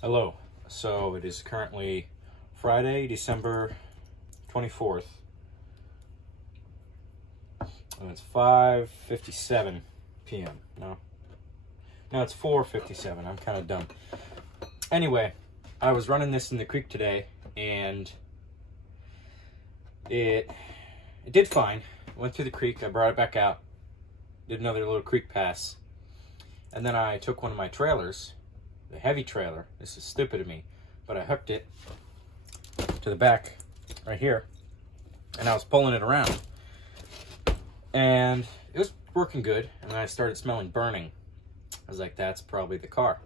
Hello. So it is currently Friday, December 24th. And it's 5:57 p.m. No, it's 4:57. I'm kind of dumb. Anyway, I was running this in the creek today, and it did fine. Went through the creek. I brought it back out. Did another little creek pass. And then I took one of my trailers, the heavy trailer. This is stupid of me, but I hooked it to the back right here, and I was pulling it around, and it was working good. And then I started smelling burning. I was like, that's probably the car.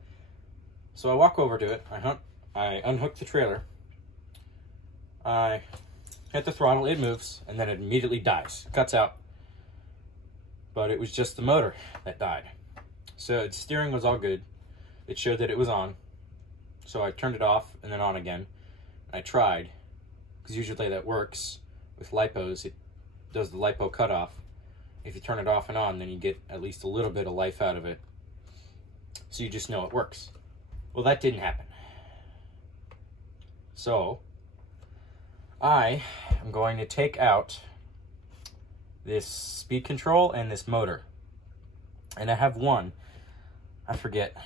So I walk over to it. I unhook the trailer. I hit the throttle. It moves, and then it immediately dies, cuts out. But it was just the motor that died. So the steering was all good. It showed that it was on. So I turned it off and then on again. I tried, because usually that works with lipos. It does the lipo cutoff. If you turn it off and on, then you get at least a little bit of life out of it. So you just know it works. Well, that didn't happen. So I am going to take out this speed control and this motor. And I have one. I forget.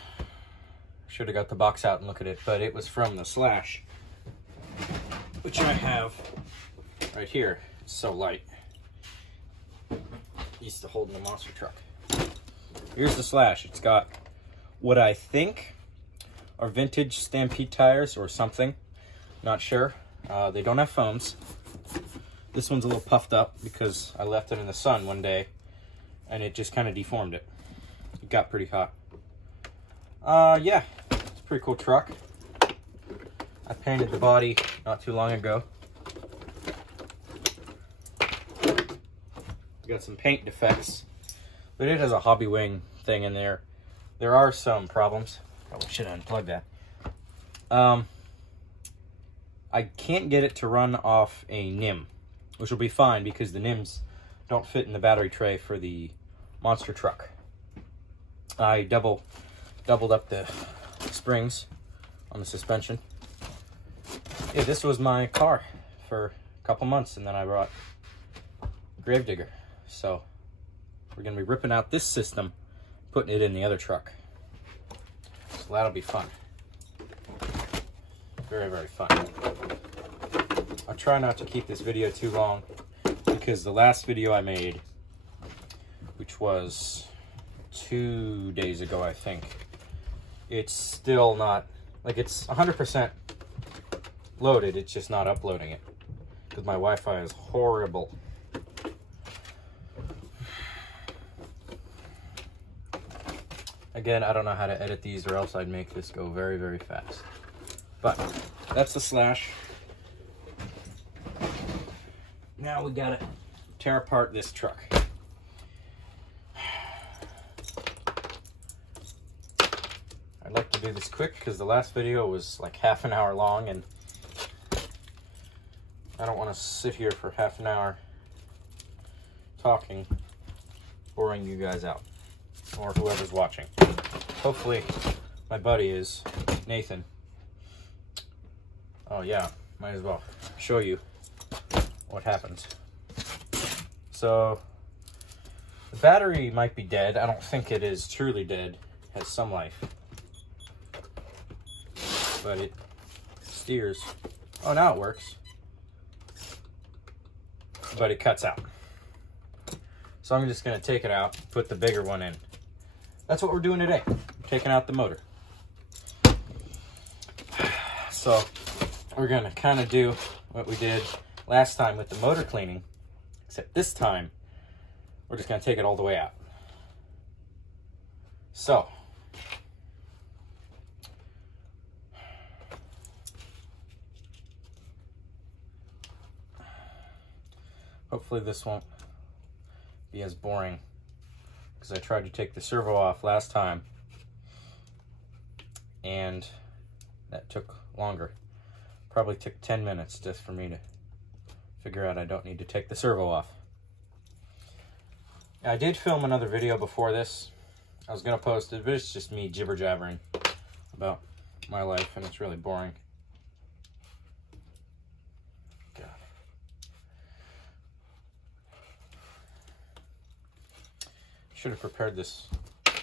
Should have got the box out and look at it, but it was from the Slash, which I have right here. It's so light. Used to hold in the monster truck. Here's the Slash. It's got what I think are vintage Stampede tires or something. Not sure. They don't have foams. This one's a little puffed up because I left it in the sun one day and it just kind of deformed it. It got pretty hot. Yeah, it's a pretty cool truck. I painted the body not too long ago. Got some paint defects, but it has a hobby wing thing in there. There are some problems. Probably should unplug that. I can't get it to run off a NIM, which will be fine because the NIMs don't fit in the battery tray for the monster truck. I doubled up the springs on the suspension. Yeah, this was my car for a couple months, and then I brought Gravedigger. So we're gonna be ripping out this system, putting it in the other truck. So that'll be fun. Very, very fun. I'll try not to keep this video too long because the last video I made, which was 2 days ago, I think, it's still not, like, it's 100% loaded, it's just not uploading it because my Wi-Fi is horrible. Again, I don't know how to edit these, or else I'd make this go very, very fast. But that's the Slash. Now we gotta tear apart this truck. I'd like to do this quick because the last video was like half an hour long, and I don't want to sit here for half an hour talking, boring you guys out, or whoever's watching. Hopefully my buddy is Nathan. Oh yeah, might as well show you what happens. So the battery might be dead. I don't think it is truly dead. It has some life, but it steers. Oh, now it works, but it cuts out. So I'm just gonna take it out, put the bigger one in. That's what we're doing today. Taking out the motor. So we're gonna kind of do what we did last time with the motor cleaning, except this time we're just gonna take it all the way out. So hopefully this won't be as boring, because I tried to take the servo off last time and that took longer. Probably took 10 minutes just for me to figure out I don't need to take the servo off. I did film another video before this. I was gonna post it, but it's just me jibber jabbering about my life, and it's really boring. God. Should have prepared this.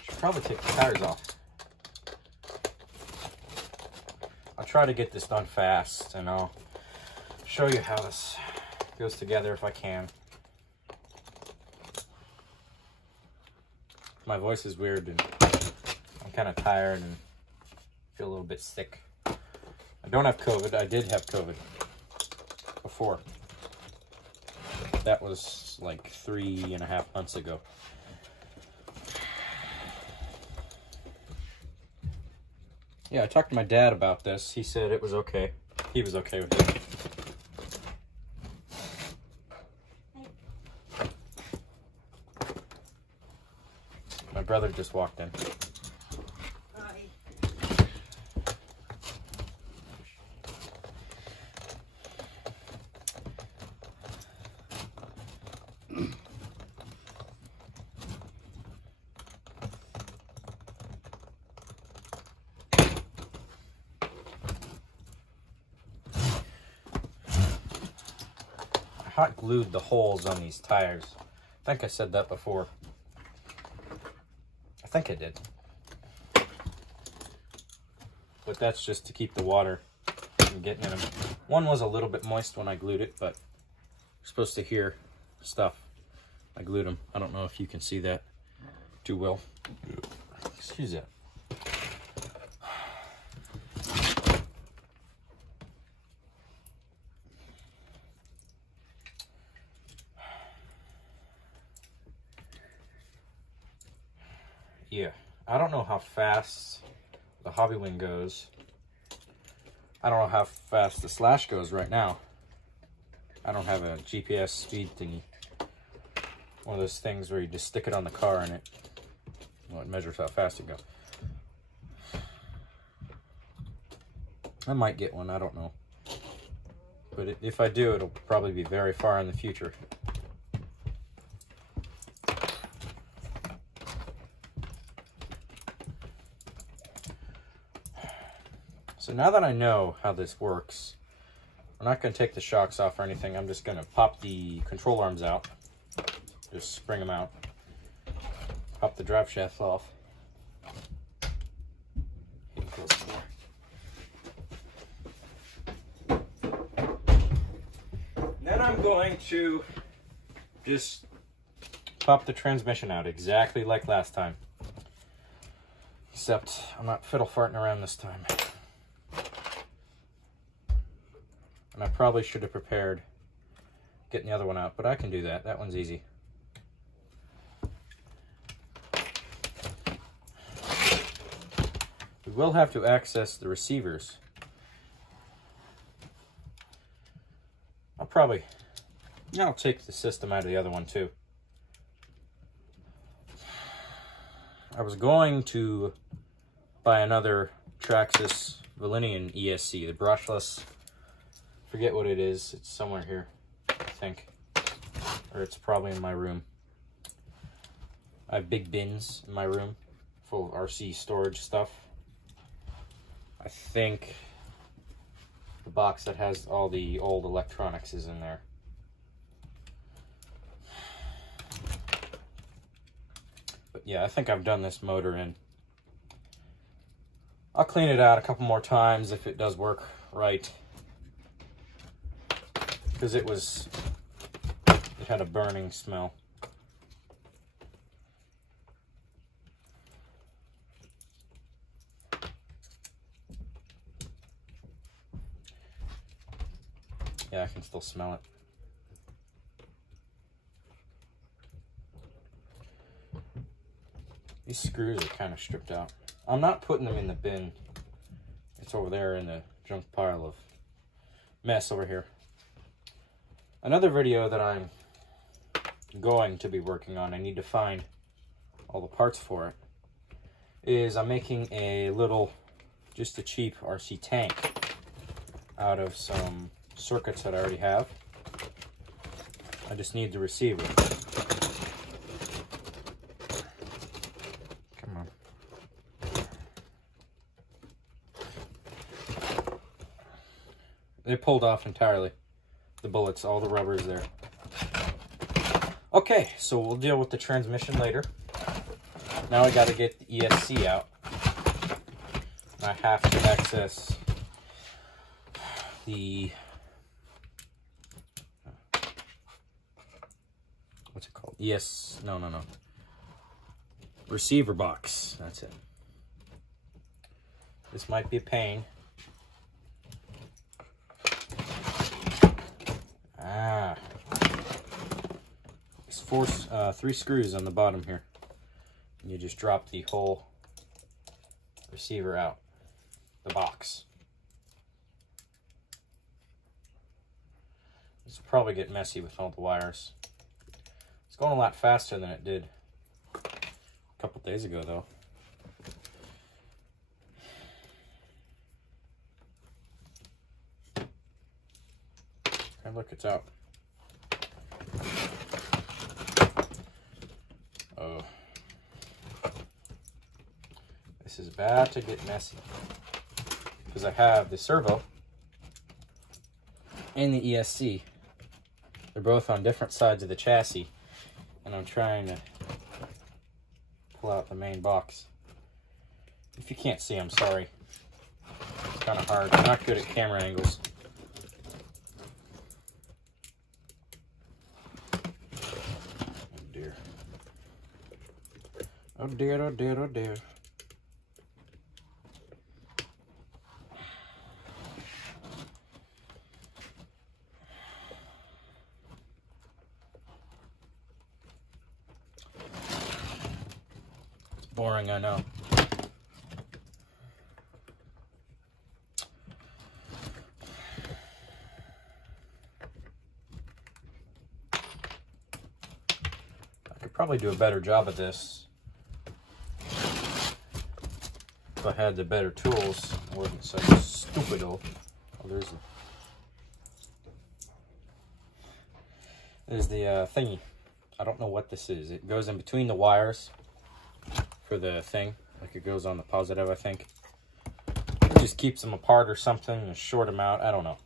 Should probably take the tires off. I'll try to get this done fast, and I'll show you how this goes together if I can. My voice is weird, and I'm kind of tired and feel a little bit sick. I don't have COVID. I did have COVID before. That was like 3.5 months ago. Yeah, I talked to my dad about this. He said it was okay. He was okay with it. My brother just walked in. Hot glued the holes on these tires. I think I said that before. I think I did. But that's just to keep the water from getting in them. One was a little bit moist when I glued it, but you're supposed to hear stuff. I glued them. I don't know if you can see that too well. Excuse that. Yeah, I don't know how fast the Hobbywing goes. I don't know how fast the Slash goes right now. I don't have a GPS speed thingy. One of those things where you just stick it on the car and it measures how fast it goes. I might get one, I don't know. But if I do, it'll probably be very far in the future. So now that I know how this works, I'm not going to take the shocks off or anything. I'm just going to pop the control arms out. Just spring them out. Pop the drive shafts off. Then I'm going to just pop the transmission out exactly like last time. Except I'm not fiddle farting around this time. And I probably should have prepared getting the other one out, but I can do that. That one's easy. We will have to access the receivers. I'll take the system out of the other one too. I was going to buy another Traxxas Valinian ESC, the brushless. Forget what it is. It's somewhere here, I think. Or it's probably in my room. I have big bins in my room full of RC storage stuff. I think the box that has all the old electronics is in there. But yeah, I think I've done this motor in. I'll clean it out a couple more times if it does work right. Because it had a burning smell. Yeah, I can still smell it. These screws are kind of stripped out. I'm not putting them in the bin. It's over there in the junk pile of mess over here. Another video that I'm going to be working on, I need to find all the parts for it, is I'm making a little, just a cheap RC tank out of some circuits that I already have. I just need the receiver. Come on. They pulled off entirely. The bullets, all the rubber is there. Okay, so we'll deal with the transmission later. Now I got to get the ESC out. I have to access the, what's it called? No. Receiver box. That's it. This might be a pain. There's 3 screws on the bottom here. And you just drop the whole receiver out the box. This will probably get messy with all the wires. It's going a lot faster than it did a couple days ago, though. And look, it's out. Oh. This is about to get messy. Because I have the servo and the ESC. They're both on different sides of the chassis. And I'm trying to pull out the main box. If you can't see, I'm sorry. It's kind of hard. I'm not good at camera angles. Oh dear, oh dear, oh dear. It's boring, I know. I could probably do a better job of this if I had the better tools. I wasn't so stupid. Oh, there's the thingy. I don't know what this is. It goes in between the wires for the thing. Like it goes on the positive, I think. It just keeps them apart or something and short them out. I don't know.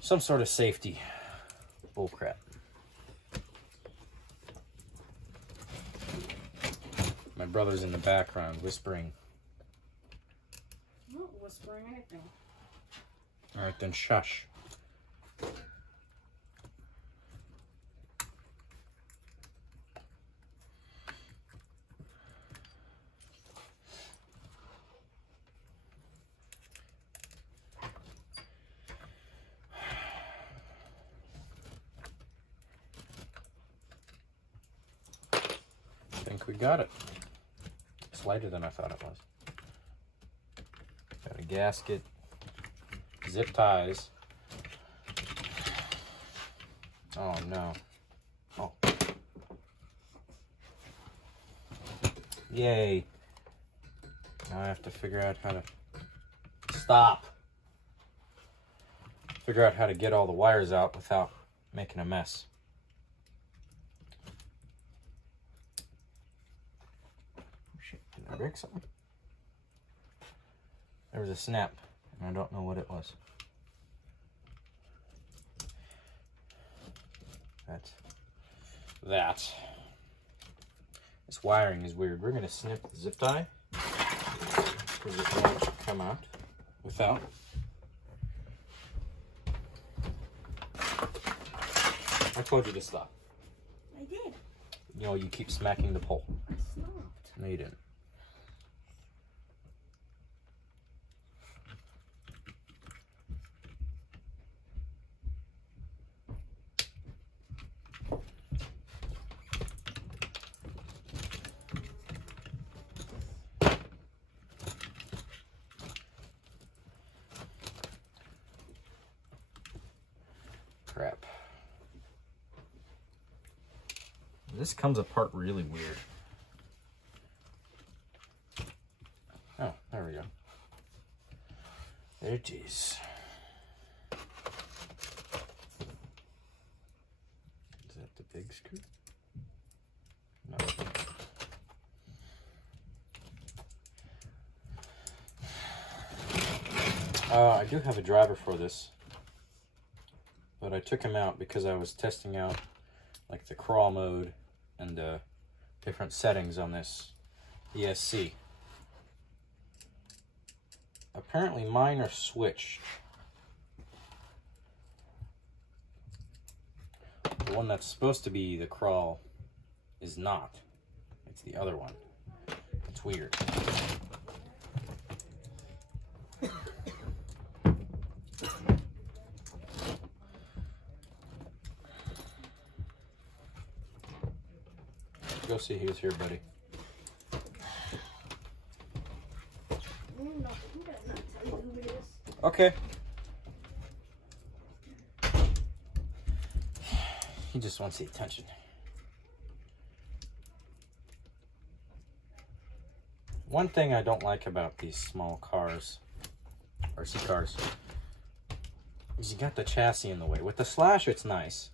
Some sort of safety bullcrap. My brother's in the background whispering. I'm not whispering anything. All right, then shush. I think we got it. It's lighter than I thought it was. Got a gasket, zip ties. Oh no. Oh. Yay. Now I have to figure out how to stop. Figure out how to get all the wires out without making a mess. Did I break something? There was a snap, and I don't know what it was. That's that. This wiring is weird. We're going to snip the zip tie because it won't come out without. I told you to stop. I did. You know, you keep smacking the pole. I stopped. No, you didn't. Crap. This comes apart really weird. Oh, there we go. There it is. Is that the big screw? No. I do have a driver for this, but I took him out because I was testing out like the crawl mode and different settings on this ESC. Apparently mine are switched. The one that's supposed to be the crawl is not. It's the other one. It's weird. Go see who's here, buddy. No, he does not tell you who it is. Okay. He just wants the attention. One thing I don't like about these small cars, RC cars, is you got the chassis in the way. With the Slash, it's nice.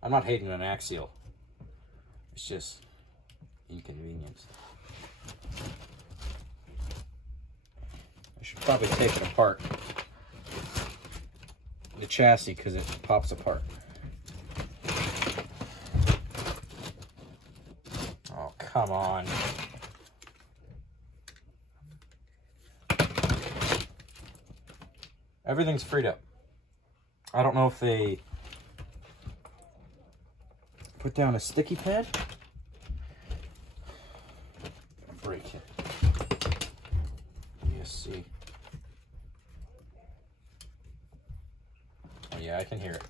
I'm not hating an axial. It's just inconvenience. I should probably take it apart, the chassis, because it pops apart. Oh, come on. Everything's freed up. I don't know if they put down a sticky pad. Break it. Let's see. Oh yeah, I can hear it.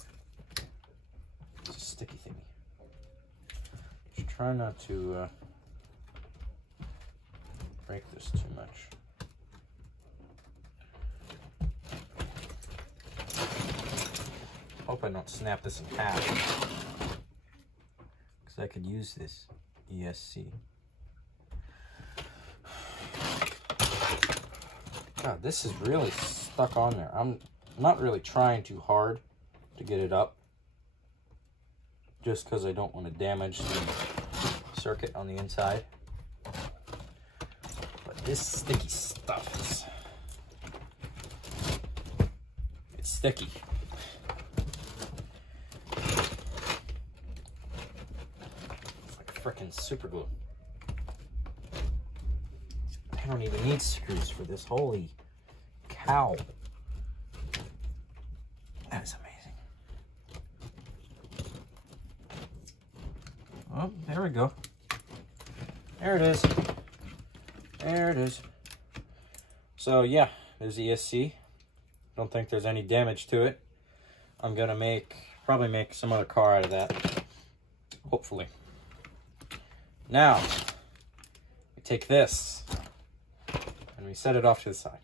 It's a sticky thingy. Just try not to break this too much. Hope I don't snap this in half, because I could use this ESC. God, this is really stuck on there. I'm not really trying too hard to get it up, just because I don't want to damage the circuit on the inside. But this sticky stuff is, it's sticky. Frickin' super glue. I don't even need screws for this. Holy cow. That is amazing. Oh, there we go. There it is. There it is. So yeah, there's ESC. Don't think there's any damage to it. I'm gonna probably make some other car out of that. Hopefully. Now, we take this and we set it off to the side.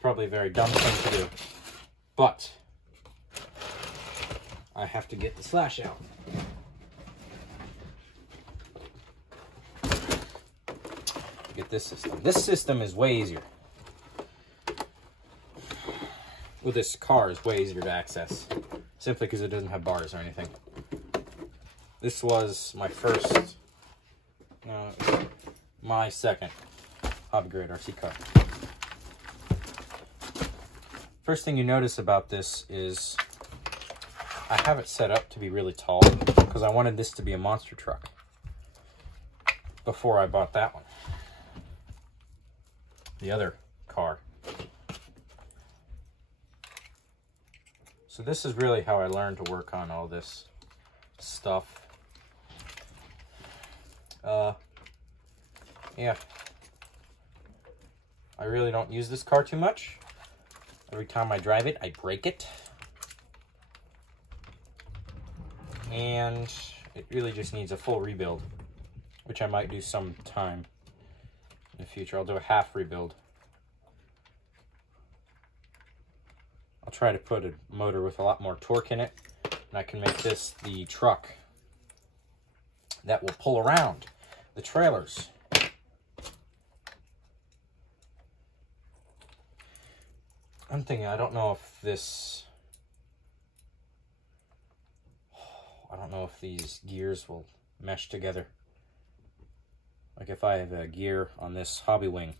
Probably a very dumb thing to do, but I have to get the Slash out. Get this system. This system is way easier. Well, this car is way easier to access, simply because it doesn't have bars or anything. This was my first, my second hobby grade RC car. First thing you notice about this is I have it set up to be really tall because I wanted this to be a monster truck before I bought that one, the other car. So this is really how I learned to work on all this stuff. Yeah, I really don't use this car too much. Every time I drive it, I break it. And it really just needs a full rebuild, which I might do sometime in the future. I'll do a half rebuild. I'll try to put a motor with a lot more torque in it, and I can make this the truck that will pull around the trailers. I'm thinking, I don't know if these gears will mesh together. Like if I have a gear on this hobby wing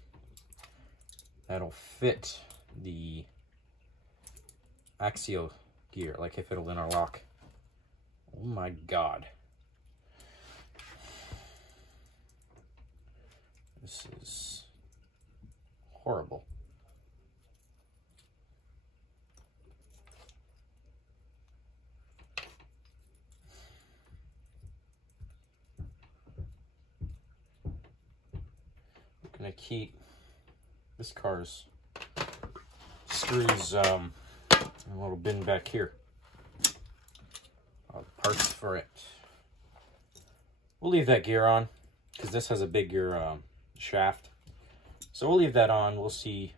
that'll fit the axial gear, like if it'll interlock. Oh my God. This is horrible. I'm gonna keep this car's screws in a little bin back here. Parts for it. We'll leave that gear on because this has a bigger shaft. So we'll leave that on. We'll see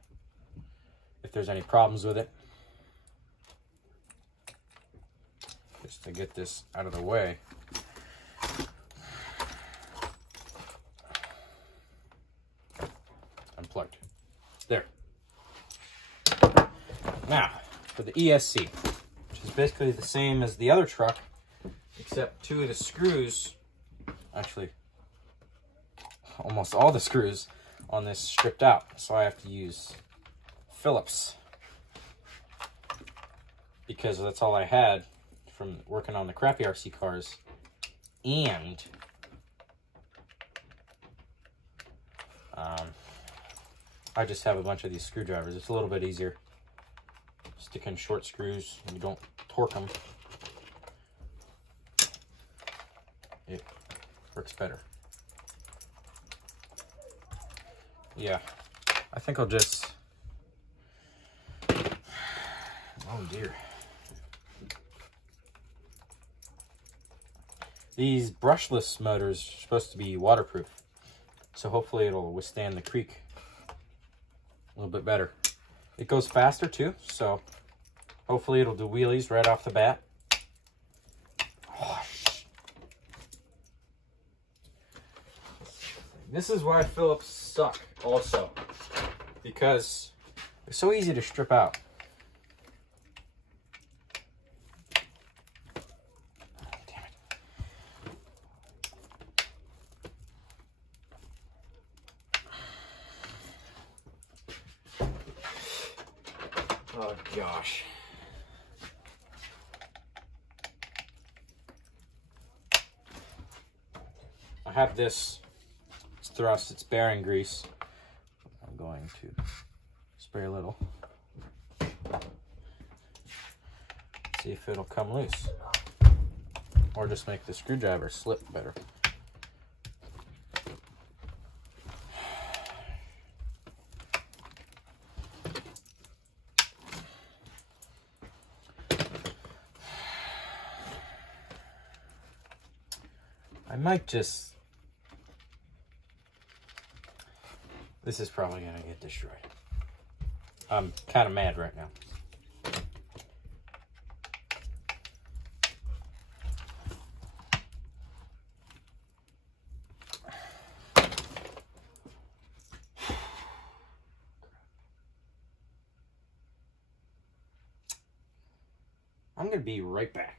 if there's any problems with it. Just to get this out of the way. Unplugged. There. Now, for the ESC, which is basically the same as the other truck, except two of the screws, actually almost all the screws on this stripped out. So I have to use Phillips because that's all I had from working on the crappy RC cars. And I just have a bunch of these screwdrivers. It's a little bit easier. Stick in short screws and you don't torque them. It works better. Yeah, I think I'll just, oh dear. These brushless motors are supposed to be waterproof, so hopefully it'll withstand the creak a little bit better. It goes faster too, so hopefully it'll do wheelies right off the bat. Oh, this is why Phillips suck also, because they're so easy to strip out. Damn it. Oh gosh. I have this thrust, it's bearing grease. I'm going to spray a little. See if it'll come loose. Or just make the screwdriver slip better. I might just, this is probably gonna get destroyed. I'm kind of mad right now. I'm gonna be right back.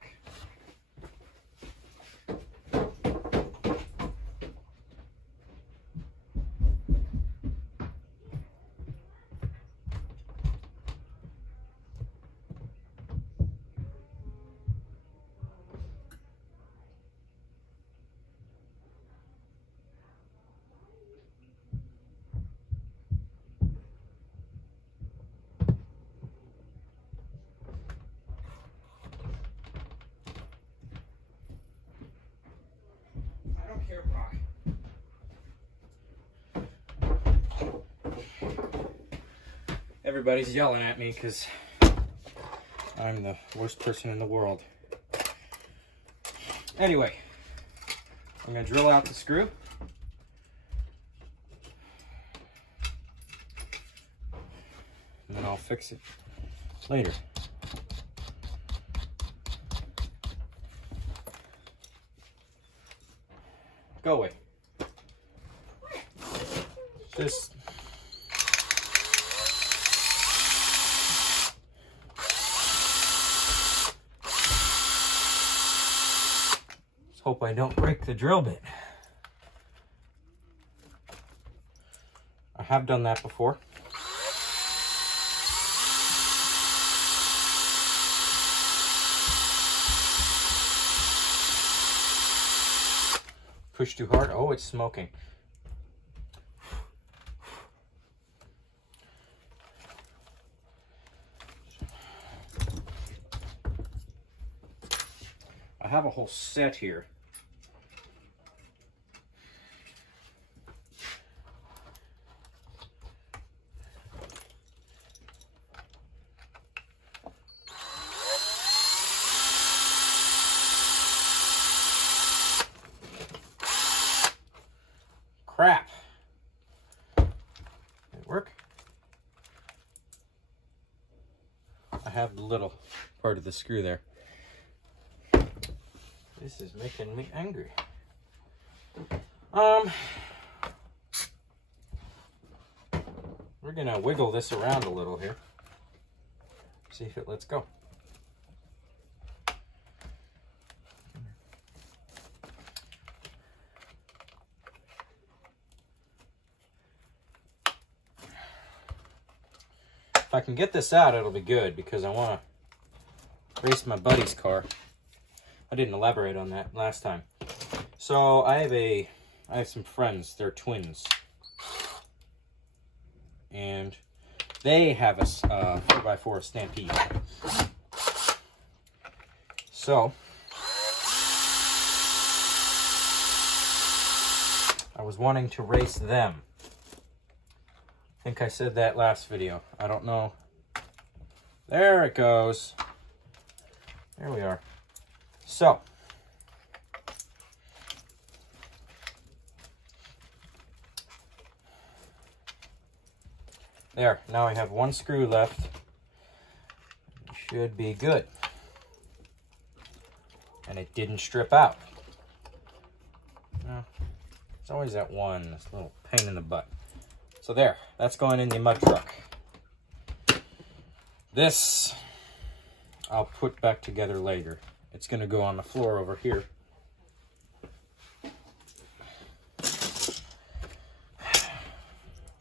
Everybody's yelling at me because I'm the worst person in the world. Anyway, I'm going to drill out the screw. And then I'll fix it later. Go away. Just hope I don't break the drill bit. I have done that before. push too hard. Oh, it's smoking. I have a whole set here. Crap. Did it work? I have the little part of the screw there. This is making me angry. We're gonna wiggle this around a little here. See if it lets go. If I can get this out, it'll be good because I want to race my buddy's car. I didn't elaborate on that last time. So I have some friends. They're twins, and they have a 4x4 Stampede. So I was wanting to race them. I think I said that last video. I don't know. There it goes. There we are. So, there. Now I have one screw left. Should be good. And it didn't strip out. No, it's always that one. This little pain in the butt. So there. That's going in the mud truck. This I'll put back together later. It's going to go on the floor over here.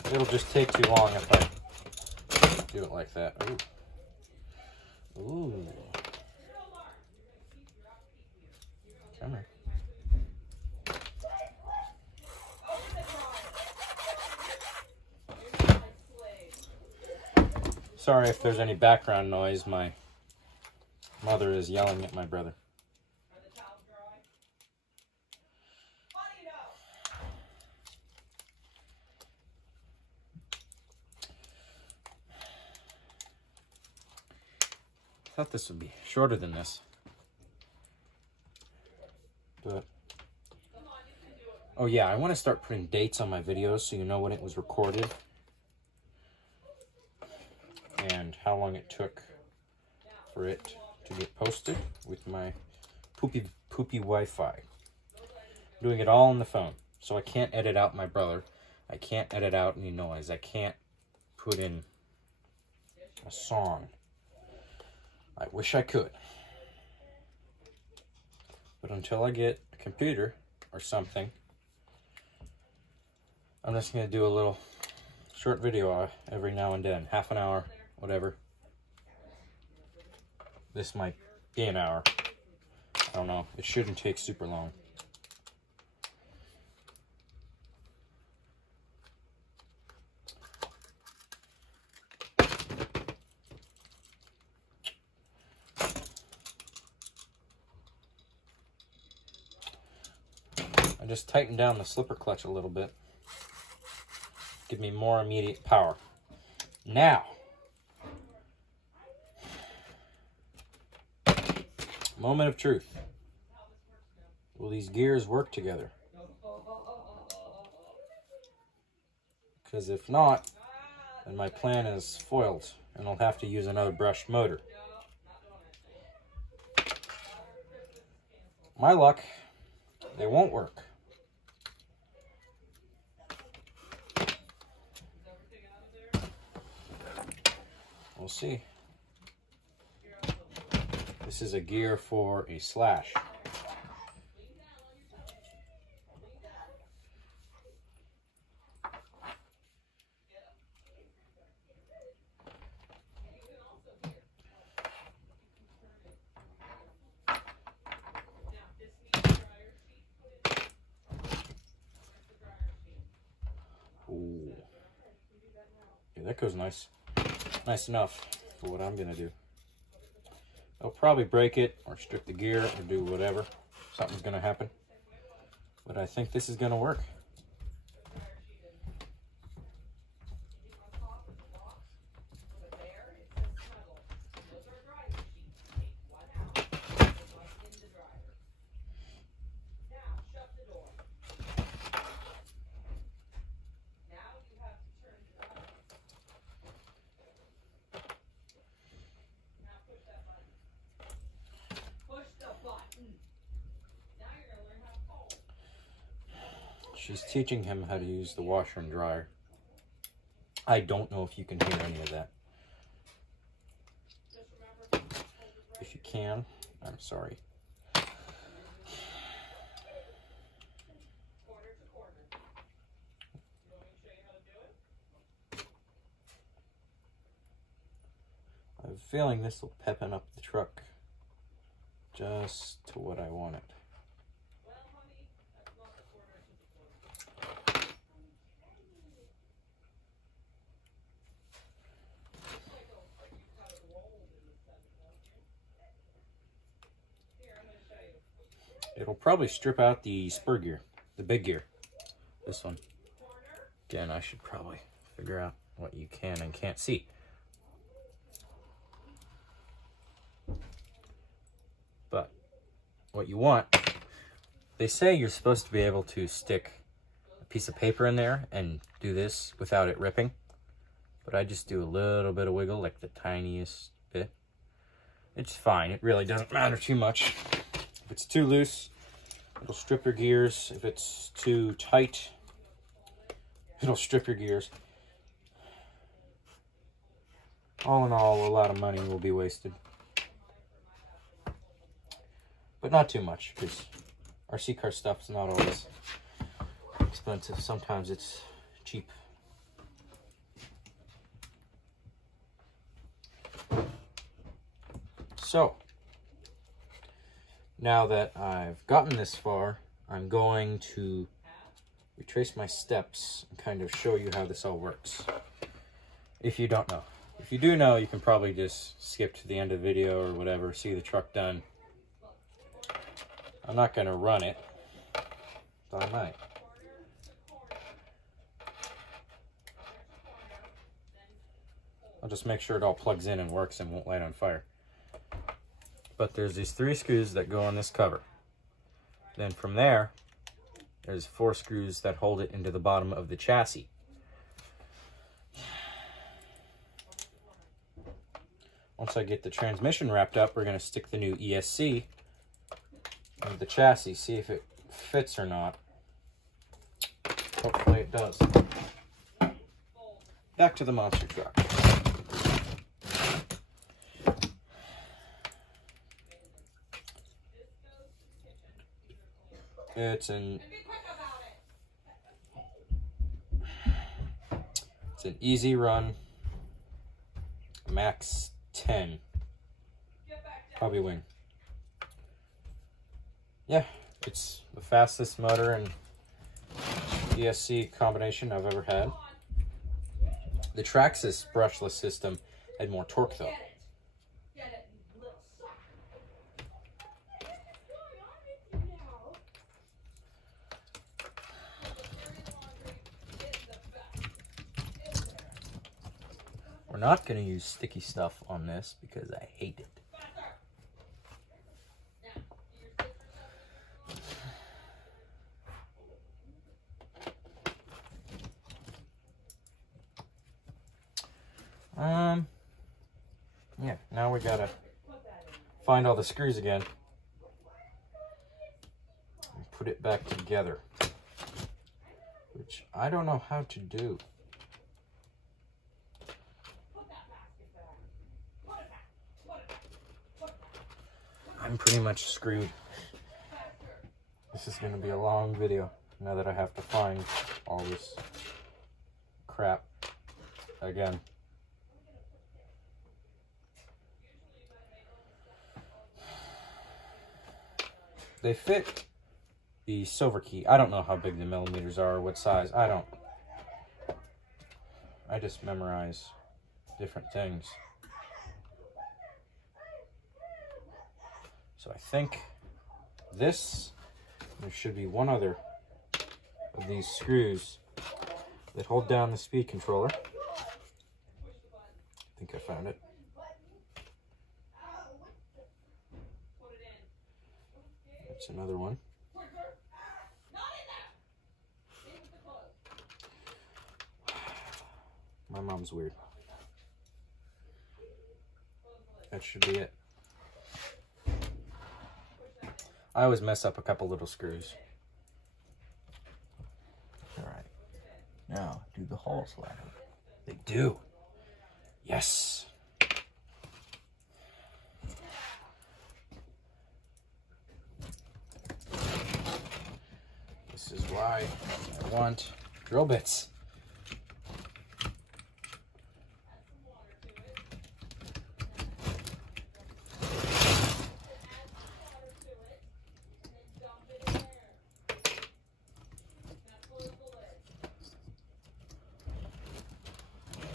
It'll just take too long if I do it like that. Ooh. Ooh. Come here. Sorry if there's any background noise. My mother is yelling at my brother. I thought this would be shorter than this. But oh yeah, I want to start putting dates on my videos so you know when it was recorded and how long it took for it to get posted with my poopy Wi-Fi. I'm doing it all on the phone, so I can't edit out my brother. I can't edit out any noise. I can't put in a song. I wish I could. But until I get a computer or something, I'm just going to do a little short video every now and then. Half an hour, whatever. This might be an hour. I don't know. It shouldn't take super long. I just tightened down the slipper clutch a little bit. Give me more immediate power. Now, moment of truth. Will these gears work together? Because if not, then my plan is foiled and I'll have to use another brushed motor. My luck, they won't work. We'll see. This is a gear for a slash. Okay, that goes nice. Nice enough for what I'm gonna do. I'll probably break it or strip the gear or do whatever. Something's gonna happen. But I think this is gonna work. She's teaching him how to use the washer and dryer. I don't know if you can hear any of that. If you can, I'm sorry. I have a feeling this will peppen up the truck just to what I want it. It'll probably strip out the spur gear, the big gear, this one. Again, I should probably figure out what you can and can't see. But what you want, they say you're supposed to be able to stick a piece of paper in there and do this without it ripping. But I just do a little bit of wiggle, like the tiniest bit. It's fine, it really doesn't matter too much. If it's too loose, it'll strip your gears. If it's too tight, it'll strip your gears. All in all, a lot of money will be wasted. But not too much, because RC car stuff is not always expensive. Sometimes it's cheap. So, now that I've gotten this far, I'm going to retrace my steps and kind of show you how this all works. If you don't know. If you do know, you can probably just skip to the end of the video or whatever, see the truck done. I'm not going to run it, but I might. I'll just make sure it all plugs in and works and won't light on fire. But there's these 3 screws that go on this cover. Then from there, there's 4 screws that hold it into the bottom of the chassis. Once I get the transmission wrapped up, we're going to stick the new ESC into the chassis, see if it fits or not. Hopefully it does. Back to the monster truck. It's an easy run, max 10, probably wing. Yeah, it's the fastest motor and ESC combination I've ever had. The Traxxas brushless system had more torque though. We're not going to use sticky stuff on this because I hate it. Yeah, now we gotta find all the screws again and put it back together, which I don't know how to do. I'm pretty much screwed. This is going to be a long video now that I have to find all this crap again. They fit the silver key. I don't know how big the millimeters are or what size. I I just memorize different things. So I think there should be one other of these screws that hold down the speed controller. I think I found it. That's another one. My mom's weird. That should be it. I always mess up a couple little screws. All right. Now, do the holes line up? They do. Yes. This is why I want drill bits.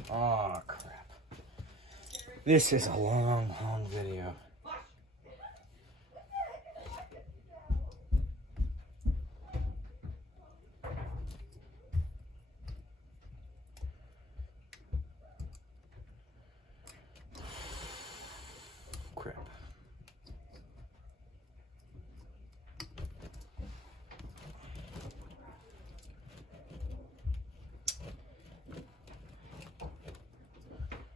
Oh, crap. This is a long, long video. Crap.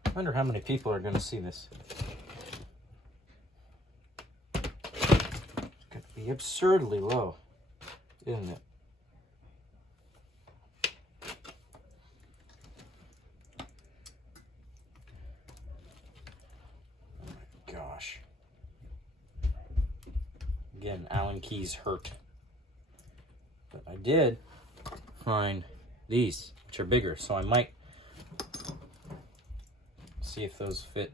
I wonder how many people are going to see this. It's going to be absurdly low, isn't it? Oh my gosh. Again, Allen keys hurt. But I did find these, which are bigger, so I might see if those fit.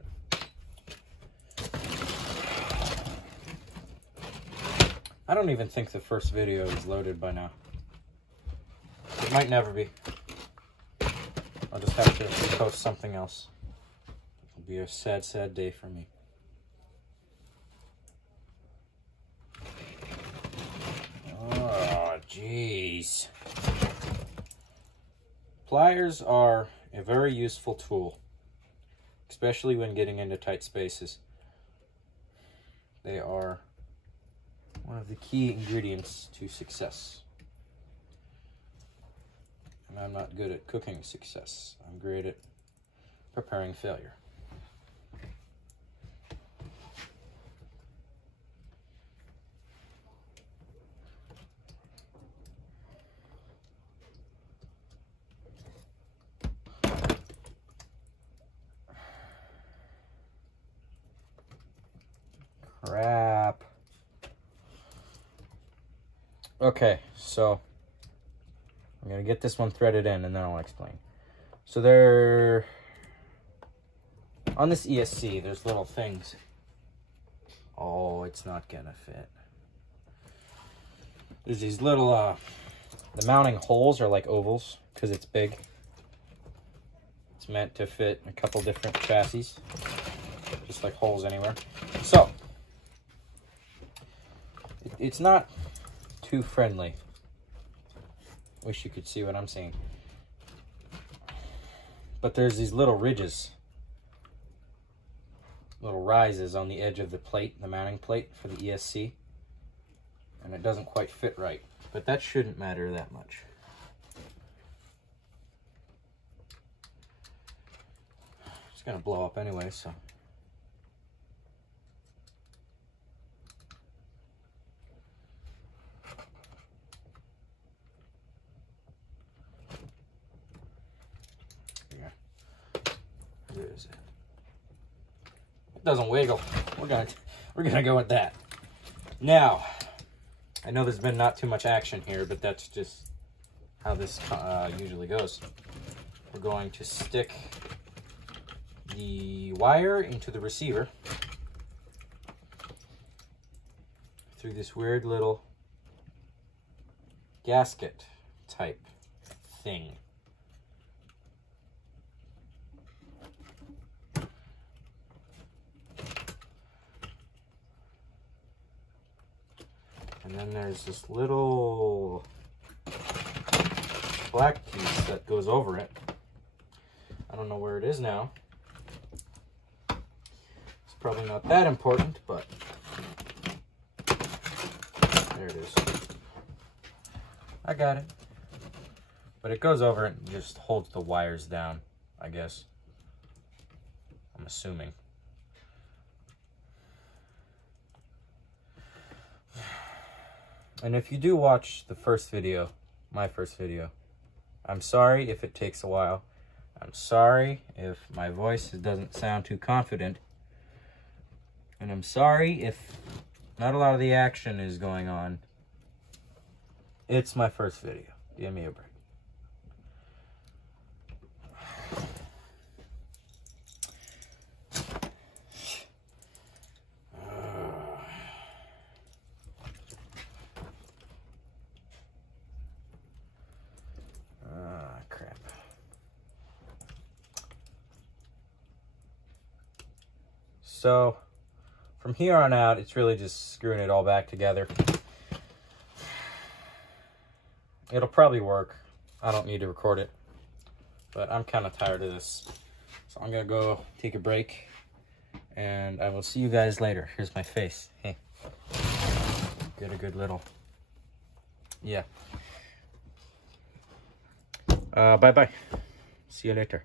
I don't even think the first video is loaded by now. It might never be. I'll just have to post something else. It'll be a sad, sad day for me. Oh, jeez. Pliers are a very useful tool, especially when getting into tight spaces. They are one of the key ingredients to success. And I'm not good at cooking success. I'm great at preparing failure. Crap. Okay, so I'm gonna get this one threaded in and then I'll explain. So there, on this ESC, there's little things. Oh, it's not gonna fit. There's these little, the mounting holes are like ovals because it's big. It's meant to fit a couple different chassis, just like holes anywhere. So, it's not too friendly. Wish you could see what I'm seeing. But there's these little ridges, little rises on the edge of the plate, the mounting plate for the ESC. And it doesn't quite fit right. But that shouldn't matter that much. It's gonna blow up anyway, so. Where is it? It doesn't wiggle. We're gonna go with that. Now, I know there's been not too much action here, but that's just how this usually goes. We're going to stick the wire into the receiver through this weird little gasket type thing. And then there's this little black piece that goes over it. I don't know where it is now. It's probably not that important, but there it is. I got it. But it goes over it and just holds the wires down, I guess. I'm assuming. And if you do watch the first video, my first video, I'm sorry if it takes a while. I'm sorry if my voice doesn't sound too confident. And I'm sorry if not a lot of the action is going on. It's my first video. Give me a break. Crap. So, from here on out, it's really just screwing it all back together. It'll probably work. I don't need to record it, but I'm kind of tired of this. So I'm gonna go take a break, and I will see you guys later. Here's my face. Hey, get a good little, yeah. Bye-bye. See you later.